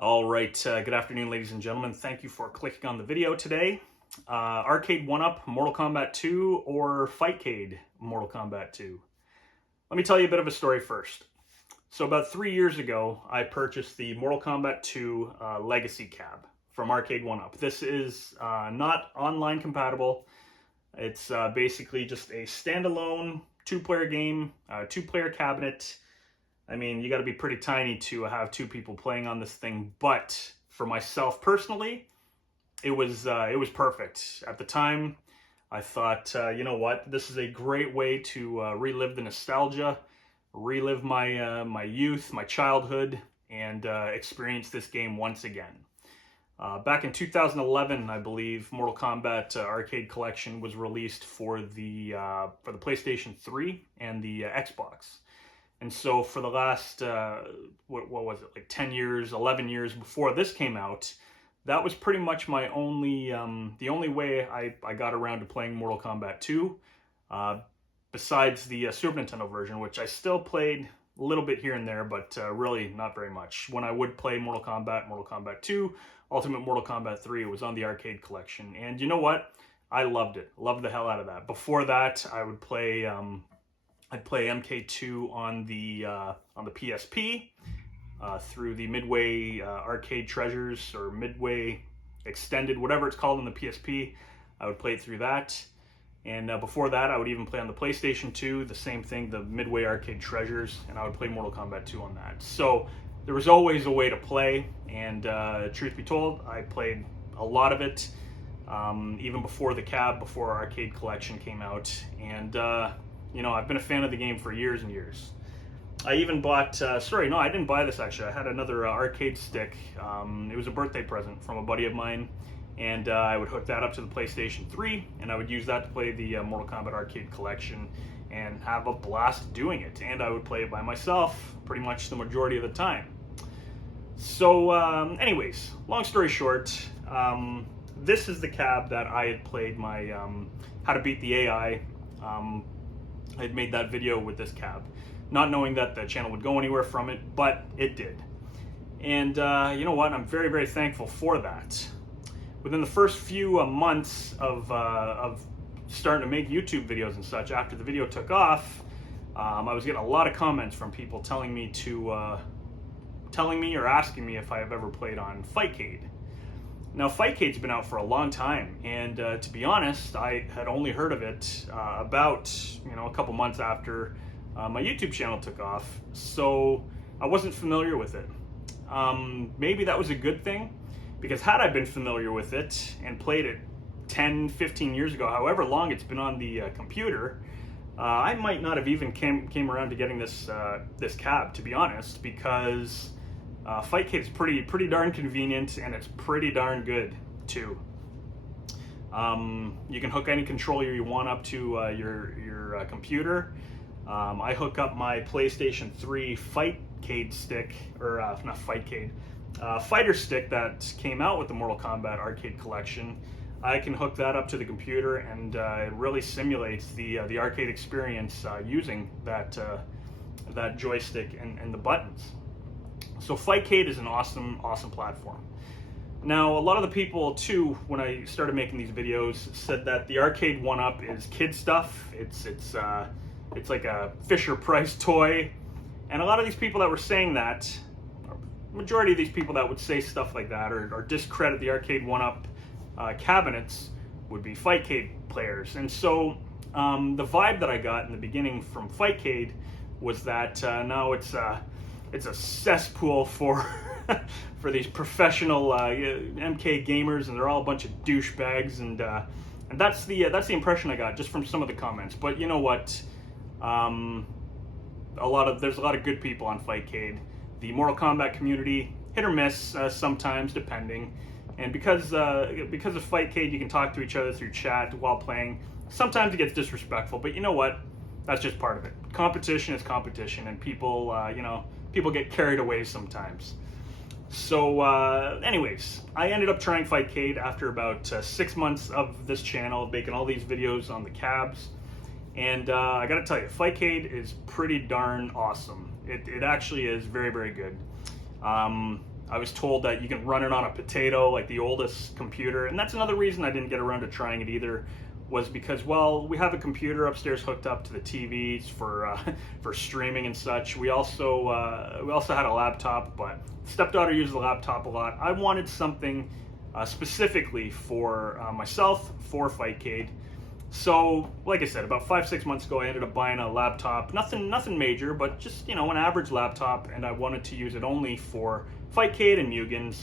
All right, good afternoon, ladies and gentlemen. Thank you for clicking on the video today. Arcade1up, Mortal Kombat 2, or Fightcade, Mortal Kombat 2. Let me tell you a bit of a story first. So about 3 years ago, I purchased the Mortal Kombat 2 Legacy Cab from Arcade1up. This is not online compatible. It's basically just a standalone two-player game, two-player cabinet. I mean, you got to be pretty tiny to have two people playing on this thing, but for myself personally, it was perfect. At the time, I thought, you know what, this is a great way to relive the nostalgia, relive my youth, my childhood, and experience this game once again. Back in 2011, I believe, Mortal Kombat Arcade Collection was released for the PlayStation 3 and the Xbox. And so for the last, what was it, like 10 years, 11 years before this came out, that was pretty much my only, the only way I got around to playing Mortal Kombat 2, besides the Super Nintendo version, which I still played a little bit here and there, but really not very much. When I would play Mortal Kombat 2, Ultimate Mortal Kombat 3, it was on the arcade collection. And you know what? I loved it. Loved the hell out of that. Before that, I would play... I'd play MK2 on the PSP through the Midway Arcade Treasures, or Midway Extended, whatever it's called on the PSP. I would play it through that. And before that, I would even play on the PlayStation 2, the same thing, the Midway Arcade Treasures, and I would play Mortal Kombat 2 on that. So there was always a way to play, and truth be told, I played a lot of it, even before the cab, before our arcade collection came out. And you know, I've been a fan of the game for years and years. I even bought, sorry, no, I didn't buy this actually. I had another arcade stick. It was a birthday present from a buddy of mine. And I would hook that up to the PlayStation 3, and I would use that to play the Mortal Kombat Arcade Collection and have a blast doing it. And I would play it by myself pretty much the majority of the time. So anyways, long story short, this is the cab that I had played my How to Beat the AI. I had made that video with this cab, not knowing that the channel would go anywhere from it, but it did. And you know what? I'm very, very thankful for that. Within the first few months of starting to make YouTube videos and such, after the video took off, I was getting a lot of comments from people telling me or asking me if I have ever played on Fightcade. Now, Fightcade's been out for a long time, and to be honest, I had only heard of it about, you know, a couple months after my YouTube channel took off, so I wasn't familiar with it. Maybe that was a good thing, because had I been familiar with it and played it 10, 15 years ago, however long it's been on the computer, I might not have even came around to getting this cab, to be honest, because Fightcade is pretty darn convenient, and it's pretty darn good too. You can hook any controller you want up to your computer. I hook up my PlayStation 3 Fightcade stick, or not Fightcade, fighter stick that came out with the Mortal Kombat Arcade Collection. I can hook that up to the computer, and it really simulates the arcade experience using that joystick and the buttons. So Fightcade is an awesome platform. Now, a lot of the people too, when I started making these videos, said that the Arcade1up is kid stuff. It's like a Fisher-Price toy, and a lot of these people that were saying that, majority of these people that would say stuff like that or discredit the Arcade1up cabinets would be Fightcade players. And so the vibe that I got in the beginning from Fightcade was that no, it's a cesspool for for these professional MK gamers, and they're all a bunch of douchebags, and that's the impression I got just from some of the comments. But you know what? There's a lot of good people on Fightcade. The Mortal Kombat community, hit or miss sometimes, depending. And because of Fightcade, you can talk to each other through chat while playing. Sometimes it gets disrespectful, but you know what? That's just part of it. Competition is competition, and people, you know, people get carried away sometimes. So, anyways, I ended up trying Fightcade after about 6 months of this channel, making all these videos on the cabs. And I gotta tell you, Fightcade is pretty darn awesome. It actually is very, very good. I was told that you can run it on a potato, like the oldest computer, and that's another reason I didn't get around to trying it either, was because, well, we have a computer upstairs hooked up to the TVs for streaming and such. We also had a laptop, but stepdaughter uses the laptop a lot. I wanted something specifically for myself for Fightcade. So, like I said, about 5-6 months ago, I ended up buying a laptop. Nothing major, but just, you know, an average laptop, and I wanted to use it only for Fightcade and Mugens.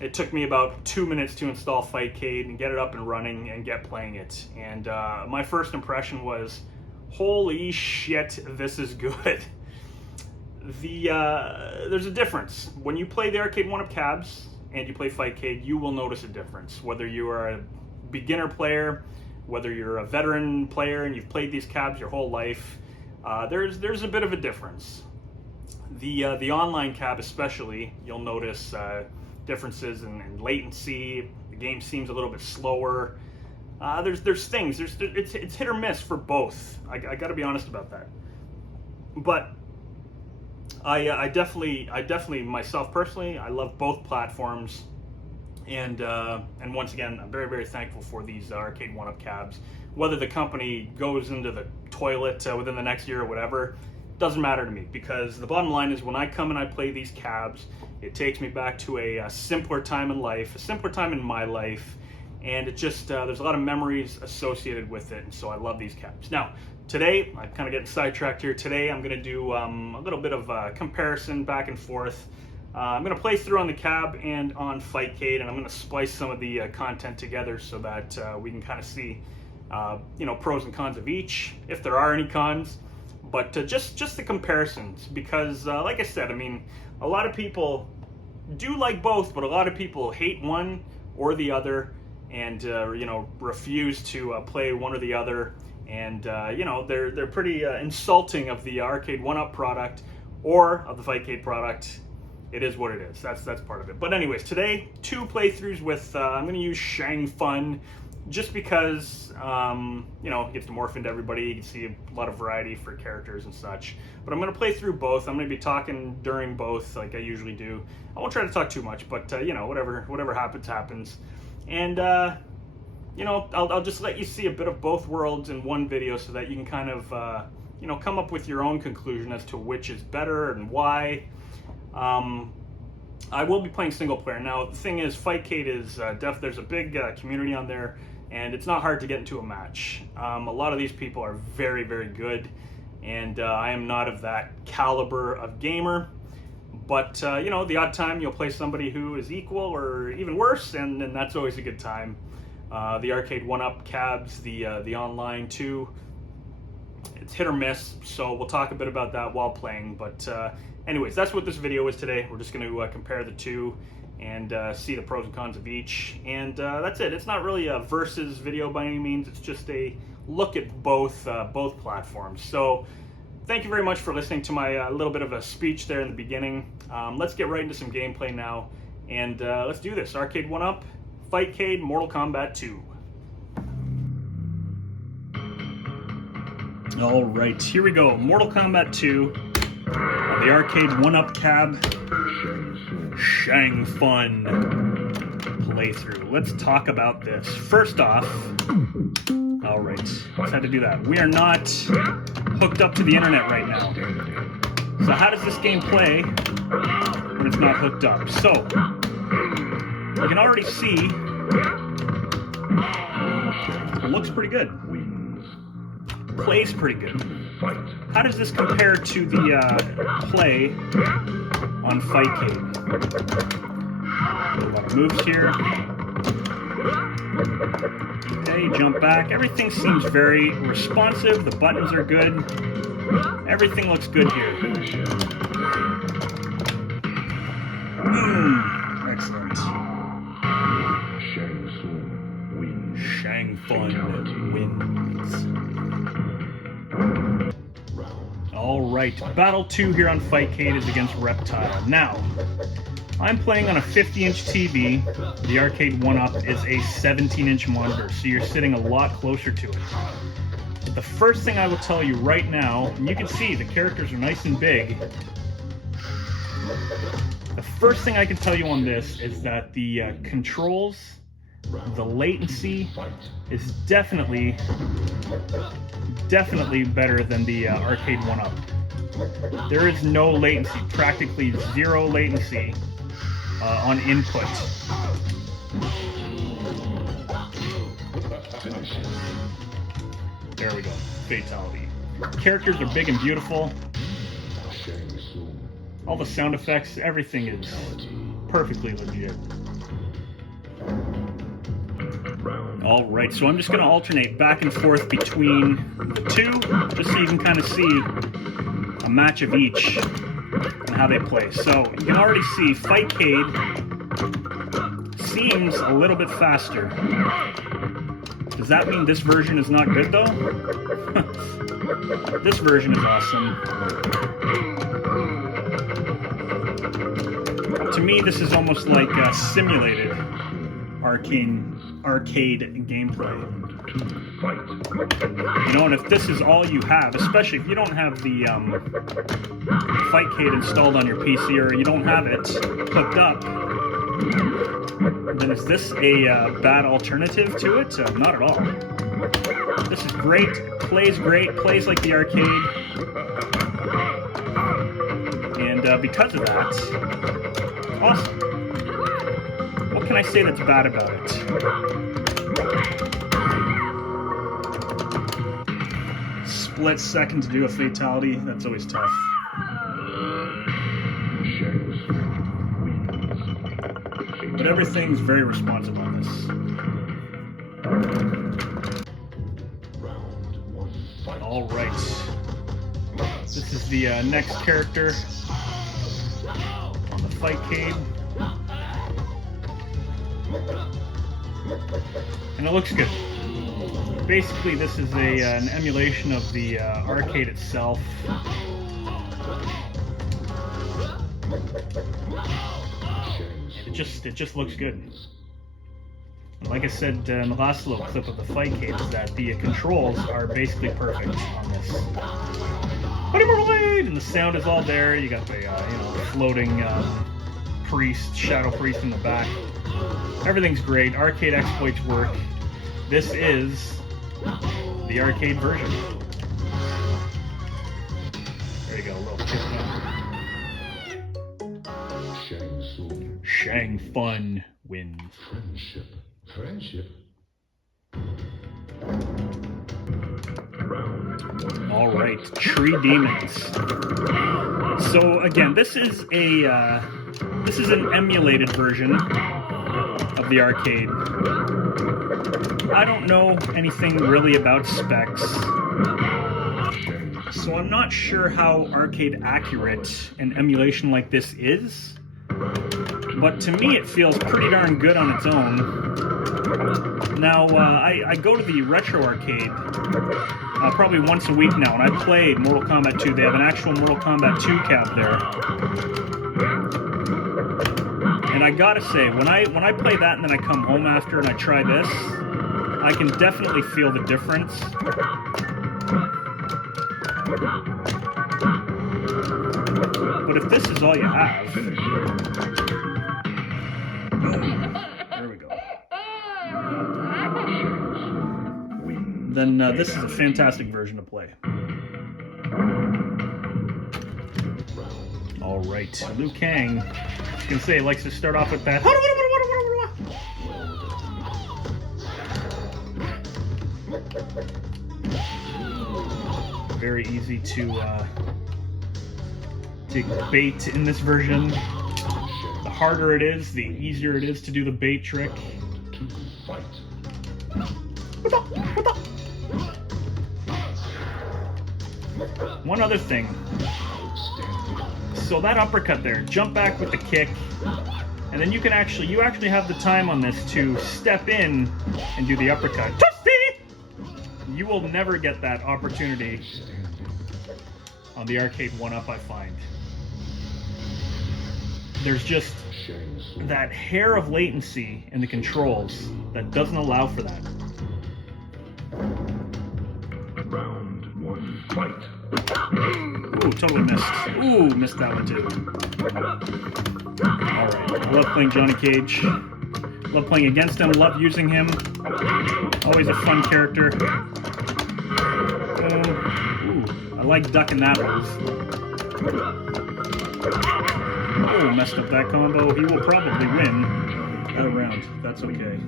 It took me about 2 minutes to install Fightcade and get it up and running and get playing it. And my first impression was, holy shit, this is good. There's a difference. When you play the Arcade1up cabs and you play Fightcade, you will notice a difference. Whether you are a beginner player, whether you're a veteran player and you've played these cabs your whole life, there's a bit of a difference. The online cab especially, you'll notice differences in latency. The game seems a little bit slower. There's things. It's hit or miss for both. I got to be honest about that. But I definitely myself personally, I love both platforms. And once again, I'm very thankful for these Arcade1up cabs. Whether the company goes into the toilet within the next year or whatever, doesn't matter to me, because the bottom line is when I come and I play these cabs, it takes me back to a simpler time in life, a simpler time in my life, and it just, there's a lot of memories associated with it, and so I love these cabs. Now, today, I'm kind of getting sidetracked here. Today, I'm going to do a little bit of comparison back and forth. I'm going to play through on the cab and on Fightcade, and I'm going to splice some of the content together so that we can kind of see, you know, pros and cons of each, if there are any cons. But just the comparisons, because like I said, I mean, a lot of people do like both, but a lot of people hate one or the other, and you know, refuse to play one or the other, and you know, they're pretty insulting of the Arcade1up product or of the Fightcade product. It is what it is. That's part of it. But anyways, today 2 playthroughs with I'm going to use Shang Fun, just because you know, it gets to morph into everybody. You can see a lot of variety for characters and such. But I'm going to play through both. I'm going to be talking during both, like I usually do. I won't try to talk too much, but you know, whatever happens. And you know, I'll just let you see a bit of both worlds in one video, so that you can kind of you know, come up with your own conclusion as to which is better and why. I will be playing single player. Now, the thing is, Fightcade is there's a big community on there, and it's not hard to get into a match. A lot of these people are very good, and I am not of that caliber of gamer. But you know, the odd time you'll play somebody who is equal or even worse, and that's always a good time. The Arcade1up cabs, the online too, it's hit or miss, so we'll talk a bit about that while playing. But anyways, that's what this video is today. We're just going to compare the two and see the pros and cons of each, and that's it. It's not really a versus video by any means. It's just a look at both platforms. So thank you very much for listening to my little bit of a speech there in the beginning. Let's get right into some gameplay now, and let's do this. Arcade1up, Fightcade, Mortal Kombat 2. All right, here we go. Mortal Kombat 2, the Arcade1up cab, Shang Fun playthrough. Let's talk about this. First off, all right, let's have to do that. We are not hooked up to the internet right now. So how does this game play when it's not hooked up? So, you can already see, it looks pretty good. Plays pretty good. How does this compare to the play on Fightcade? A lot of moves here. Okay, jump back. Everything seems very responsive. The buttons are good. Everything looks good here. Excellent. Shang Fun wins. Alright, Battle 2 here on Fightcade is against Reptile. Now, I'm playing on a 50-inch TV. The Arcade1up is a 17-inch monitor, so you're sitting a lot closer to it. But the first thing I will tell you right now, and you can see the characters are nice and big, The first thing I can tell you on this is that the controls, the latency is definitely better than the Arcade1up. There is no latency, practically zero latency on input. There we go, fatality. Characters are big and beautiful. All the sound effects, everything is perfectly legit. Alright, so I'm just going to alternate back and forth between the two, just so you can kind of see a match of each and how they play. So you can already see Fightcade seems a little bit faster. Does that mean this version is not good though? This version is awesome. To me, this is almost like a simulated arcade gameplay. You know, and if this is all you have, especially if you don't have the Fightcade installed on your PC, or you don't have it hooked up, then is this a bad alternative to it? Not at all. This is great, plays like the arcade, and because of that, awesome. What can I say that's bad about it? Split second to do a fatality, that's always tough. But everything's very responsive on this. Alright. This is the next character on the Fightcade. And it looks good. Basically, this is an emulation of the arcade itself. It just looks good. And like I said in the last little clip of the Fightcade, is that the controls are basically perfect on this. And the sound is all there. You got the the floating priest, shadow priest in the back. Everything's great. Arcade exploits work. This is the arcade version. There you go, a little kick down. Shang Fun wins. Friendship. All right, Tree Demons. So again, this is an emulated version of the arcade. I don't know anything really about specs, so I'm not sure how arcade accurate an emulation like this is, but to me it feels pretty darn good on its own. Now, I go to the retro arcade probably once a week now, and I played Mortal Kombat 2. They have an actual Mortal Kombat 2 cab there. And I gotta say, when I play that and then I come home after and I try this, I can definitely feel the difference. But if this is all you have, there we go. Then this is a fantastic version to play. All right, Liu Kang. I can say likes to start off with that. Very easy to bait in this version. The harder it is, the easier it is to do the bait trick. One other thing. So that uppercut there, jump back with the kick, and then you actually have the time on this to step in and do the uppercut. Toasty! You will never get that opportunity on the Arcade1up, I find. There's just that hair of latency in the controls that doesn't allow for that. Round one, fight. Ooh, totally missed. Ooh, missed that one too. Alright, I love playing Johnny Cage. Love playing against him, love using him. Always a fun character. I like ducking that move. Oh, messed up that combo. He will probably win that round. That's okay.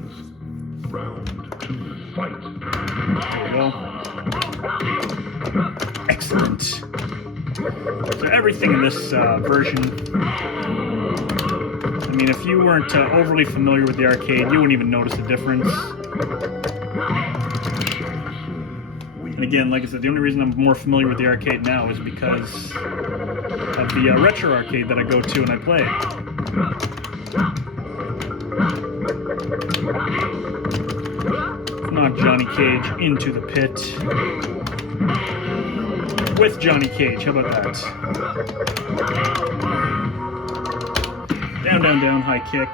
Round 2, fight. There we go. Excellent. So everything in this version, I mean, if you weren't overly familiar with the arcade, you wouldn't even notice the difference. And again, like I said, the only reason I'm more familiar with the arcade now is because of the retro arcade that I go to and I play. Knock Johnny Cage into the pit. With Johnny Cage, how about that? Down, down, down, high kick.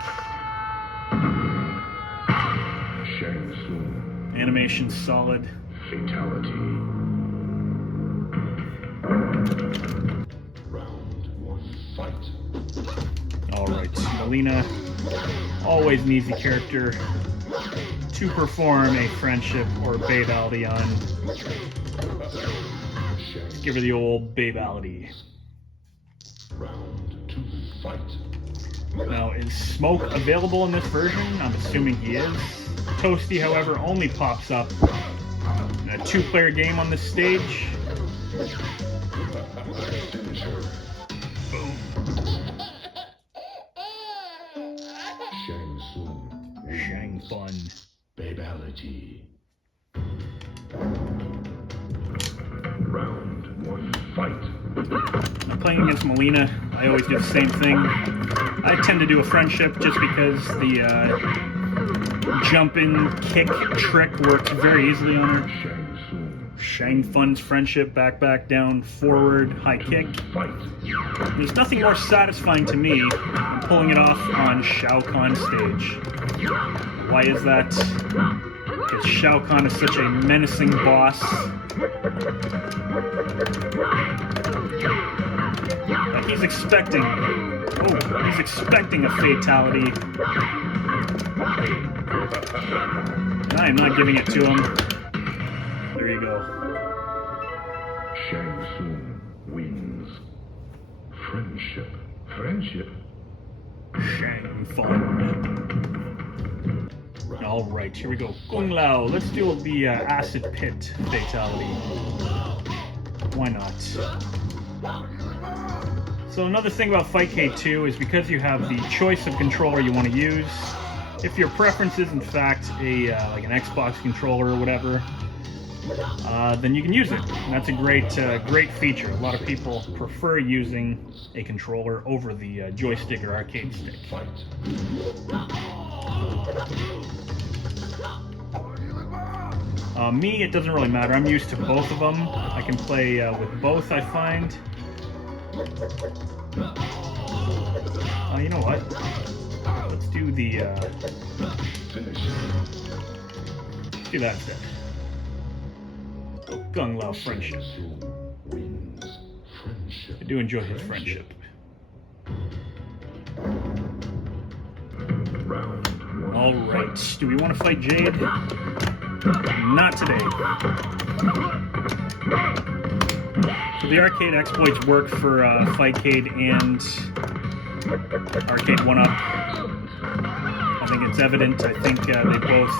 Shang Tsung. Animation solid. Fatality. Round 1, fight. Alright, Melina, always an easy character to perform a friendship or babality on. Let's give her the old babality. Round 2, fight. Now, is Smoke available in this version? I'm assuming he is. Toasty, however, only pops up in a 2-player game on this stage. Boom. Shang Tsung. Shang Fun. Babality. Round 1, fight. I'm playing against Melina. I always do the same thing. I tend to do a friendship just because the jump-in kick trick works very easily on her. Shang Fun's friendship, back, back, down, forward, high kick. There's nothing more satisfying to me than pulling it off on Shao Kahn's stage. Why is that? Because Shao Kahn is such a menacing boss. Like he's expecting a fatality. And I am not giving it to him. There you go. Shang Tsung wins. Friendship. Friendship? Shang Fun. Alright, here we go. Kung Lao. Let's do the acid pit fatality. Why not? So another thing about Fightcade 2 is because you have the choice of controller you want to use, if your preference is in fact a like an Xbox controller or whatever, then you can use it. And that's a great feature. A lot of people prefer using a controller over the joystick or arcade stick. Me, it doesn't really matter. I'm used to both of them. I can play with both, I find. You know what? Let's do the... let's do that instead. Kung Lao friendship. I do enjoy his friendship. Alright, do we want to fight Jade? Not today. So the arcade exploits work for Fightcade and Arcade1up. I think it's evident. I think they both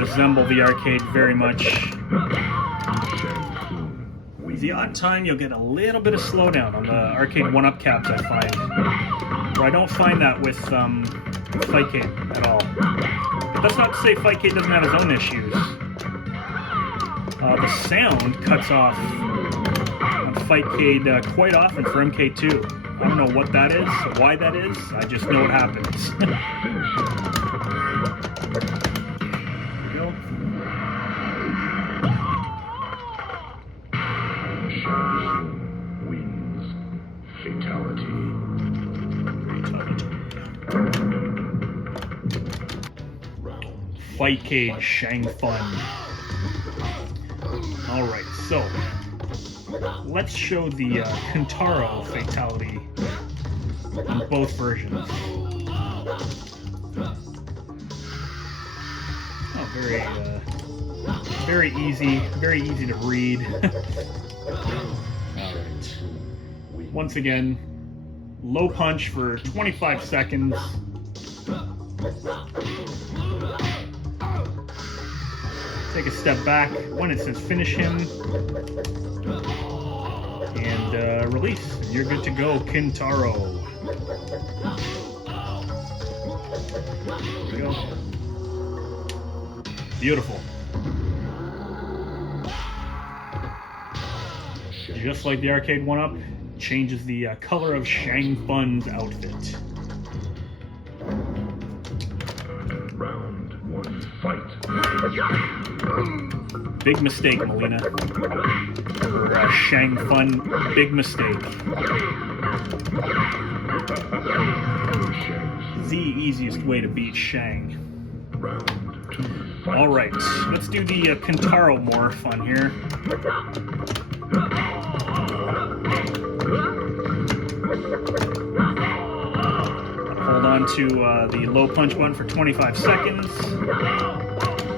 resemble the arcade very much. The odd time you'll get a little bit of slowdown on the Arcade1up caps, I find. But I don't find that with Fightcade at all. But that's not to say Fightcade doesn't have its own issues. The sound cuts off on Fightcade quite often for MK2. I don't know what that is, why that is, I just know it happens. Fightcade Shang Fun. Alright, so let's show the Kentaro fatality on both versions. Oh, very easy to read. Alright. Once again, low punch for 25 seconds. Take a step back when it says finish him. And release. You're good to go, Kintaro. There we go. Beautiful. Just like the Arcade 1-Up, changes the color of Shang Fun's outfit. Round 1, fight. Big mistake, Melina. Or Shang Fun, big mistake. The easiest way to beat Shang. Round 2, fight. Alright, let's do the Kintaro more fun here. Hold on to the low punch button for 25 seconds.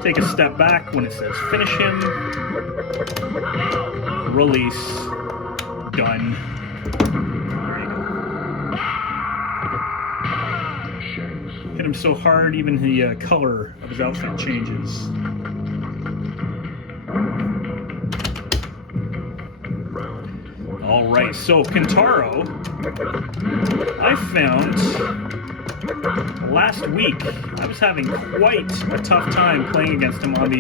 Take a step back when it says finish him. Release. Done. There you go. Hit him so hard, even the color of his outfit changes. Alright, so Kintaro, I found last week I was having quite a tough time playing against him on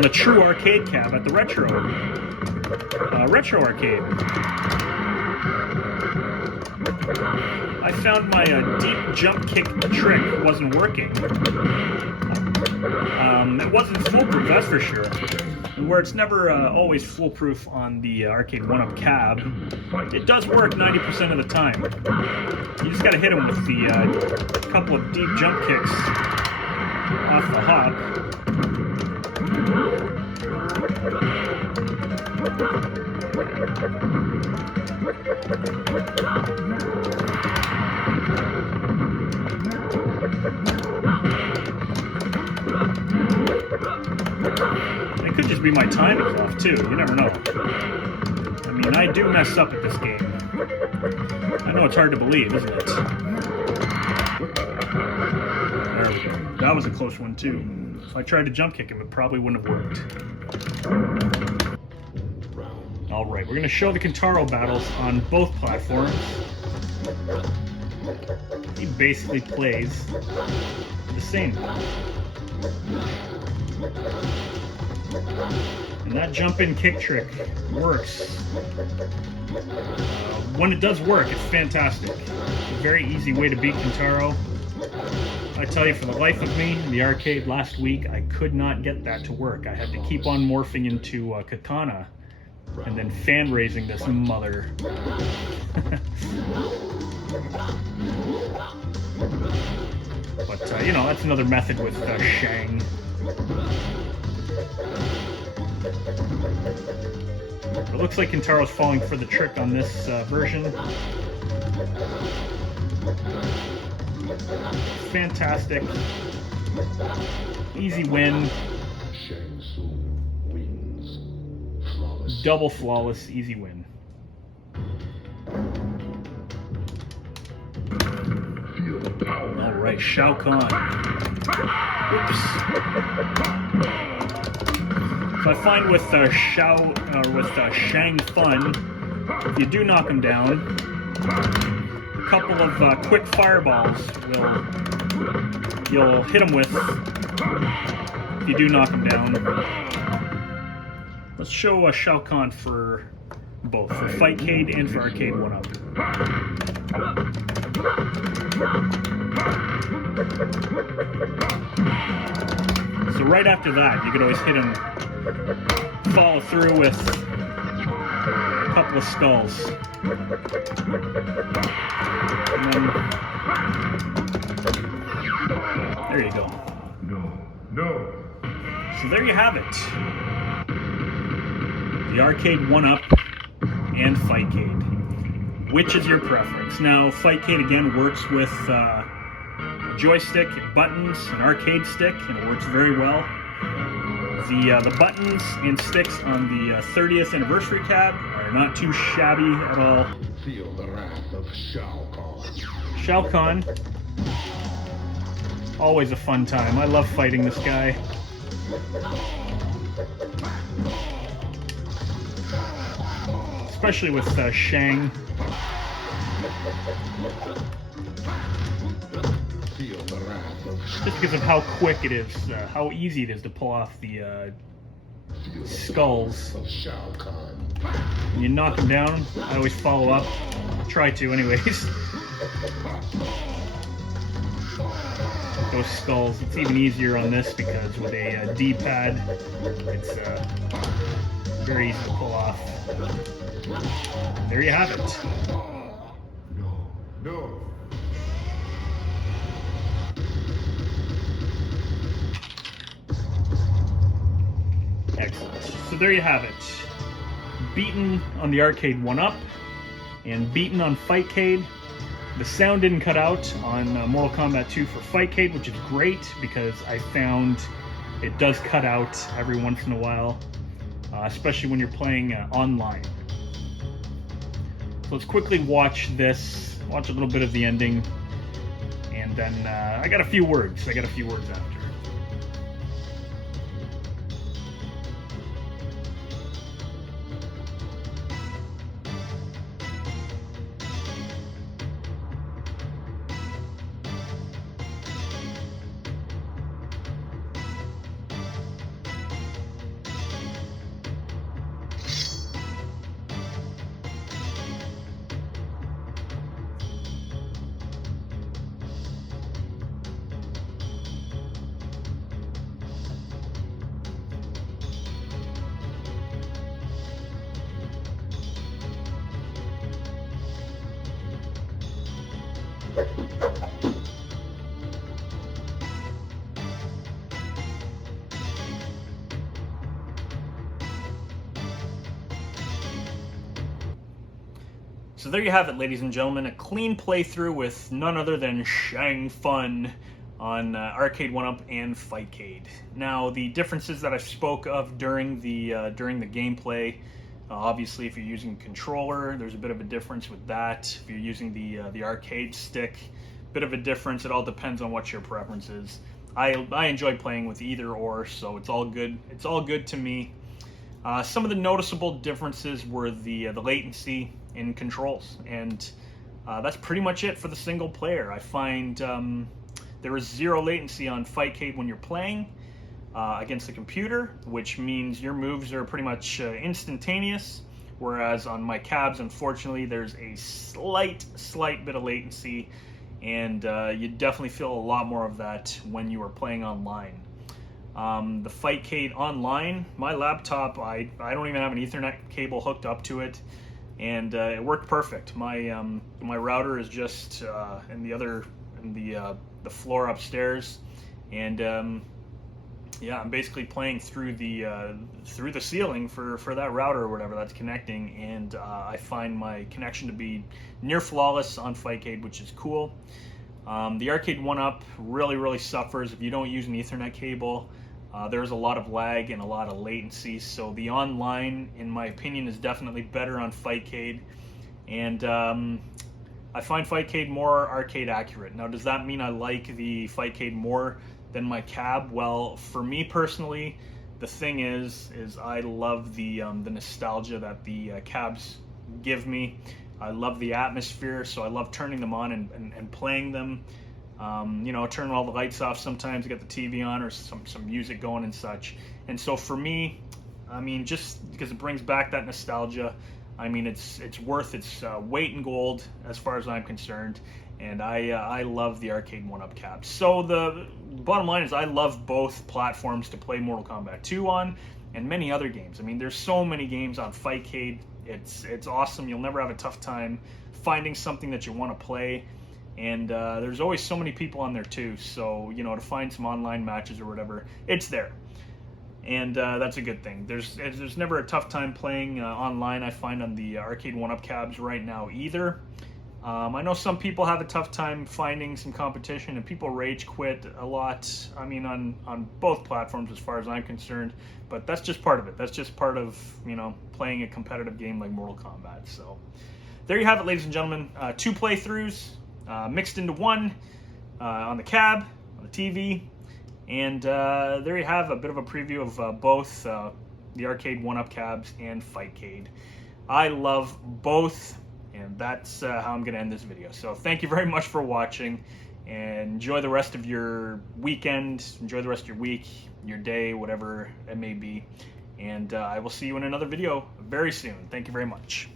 the true arcade cab at the retro arcade. I found my deep jump kick trick wasn't working. It wasn't foolproof, that's for sure. Where it's never always foolproof on the Arcade 1-Up cab, it does work 90% of the time. You just gotta hit him with the couple of deep jump kicks off the hop. It could just be my timing's off too, you never know. I mean, I do mess up at this game. I know it's hard to believe, isn't it? There we go. That was a close one too. If I tried to jump kick him, it probably wouldn't have worked. Alright, we're going to show the Kintaro battles on both platforms. He basically plays the same. And that jump-in kick trick works. When it does work, it's fantastic. It's a very easy way to beat Kintaro. I tell you, for the life of me, in the arcade last week, I could not get that to work. I had to keep on morphing into Katana and then fan-raising this mother. But, you know, that's another method with Shang. It looks like Kintaro's falling for the trick on this version. Fantastic. Easy win. Shang Tsung wins. Flawless. Double flawless, easy win. Feel the power. Alright, Shao Kahn. Oops. So I find with Shang Fun, if you do knock him down, a couple of quick fireballs you'll hit him with if you do knock him down. Let's show Shao Kahn for both, for Fightcade and for Arcade 1-Up. So right after that, you could always hit him, follow through with a couple of skulls. And then, there you go. No. So there you have it. The Arcade 1-Up and Fightcade. which is your preference. Now, Fightcade again works with a joystick, buttons, an arcade stick, and it works very well. The buttons and sticks on the 30th anniversary cab are not too shabby at all. Feel the wrath of Shao Kahn. Shao Kahn, always a fun time. I love fighting this guy. Especially with Shang. Feel the wrath of Just because of how quick it is, how easy it is to pull off the skulls. Shao Kahn. When you knock them down, I always follow up. Try to, anyways. Those skulls, it's even easier on this because with a D-pad, it's very easy to pull off. There you have it. No. Excellent. So there you have it. Beaten on the Arcade1up and beaten on Fightcade. The sound didn't cut out on Mortal Kombat 2 for Fightcade, which is great because I found it does cut out every once in a while, especially when you're playing online. So let's quickly watch this, watch a little bit of the ending, and then I got a few words. I got a few words after. So there you have it, ladies and gentlemen, a clean playthrough with none other than Shang Fun on Arcade1up and Fightcade. Now, the differences that I spoke of during the gameplay, obviously, if you're using a controller, there's a bit of a difference with that. If you're using the arcade stick, bit of a difference. It all depends on what your preference is. I enjoy playing with either or, so it's all good. It's all good to me. Some of the noticeable differences were the latency in controls, and that's pretty much it for the single player. I find there is zero latency on Fightcade when you're playing against the computer, which means your moves are pretty much instantaneous, whereas on my cabs, unfortunately, there's a slight bit of latency, and you definitely feel a lot more of that when you are playing online. The Fightcade online, my laptop, I don't even have an Ethernet cable hooked up to it, and it worked perfect. My my router is just in the floor upstairs, and yeah, I'm basically playing through the ceiling for that router or whatever that's connecting, and I find my connection to be near flawless on Fightcade, which is cool. The Arcade1up really suffers if you don't use an Ethernet cable. There's a lot of lag and a lot of latency, so the online, in my opinion, is definitely better on Fightcade, and I find Fightcade more arcade accurate. Now, does that mean I like the Fightcade more than my cab? Well, for me personally, the thing is I love the nostalgia that the cabs give me. I love the atmosphere, so I love turning them on and playing them. You know, turn all the lights off sometimes, get the TV on or some music going and such. And so for me, I mean, just because it brings back that nostalgia, I mean, it's worth its weight in gold as far as I'm concerned. And I love the Arcade1up cabs. So the bottom line is I love both platforms to play Mortal Kombat 2 on, and many other games. I mean, there's so many games on Fightcade. It's awesome. You'll never have a tough time finding something that you want to play. And there's always so many people on there too, so, you know, to find some online matches or whatever, it's there. and that's a good thing. There's never a tough time playing online, I find, on the Arcade1up cabs right now either. I know some people have a tough time finding some competition, and people rage quit a lot. I mean, on both platforms as far as I'm concerned, but that's just part of it. That's just part of, you know, playing a competitive game like Mortal Kombat. So there you have it, ladies and gentlemen. 2 playthroughs mixed into one on the cab, on the TV, and there you have a bit of a preview of both the Arcade1up cabs and Fightcade. I love both, and that's how I'm going to end this video. So thank you very much for watching, and enjoy the rest of your weekend, enjoy the rest of your week, your day, whatever it may be. And I will see you in another video very soon. Thank you very much.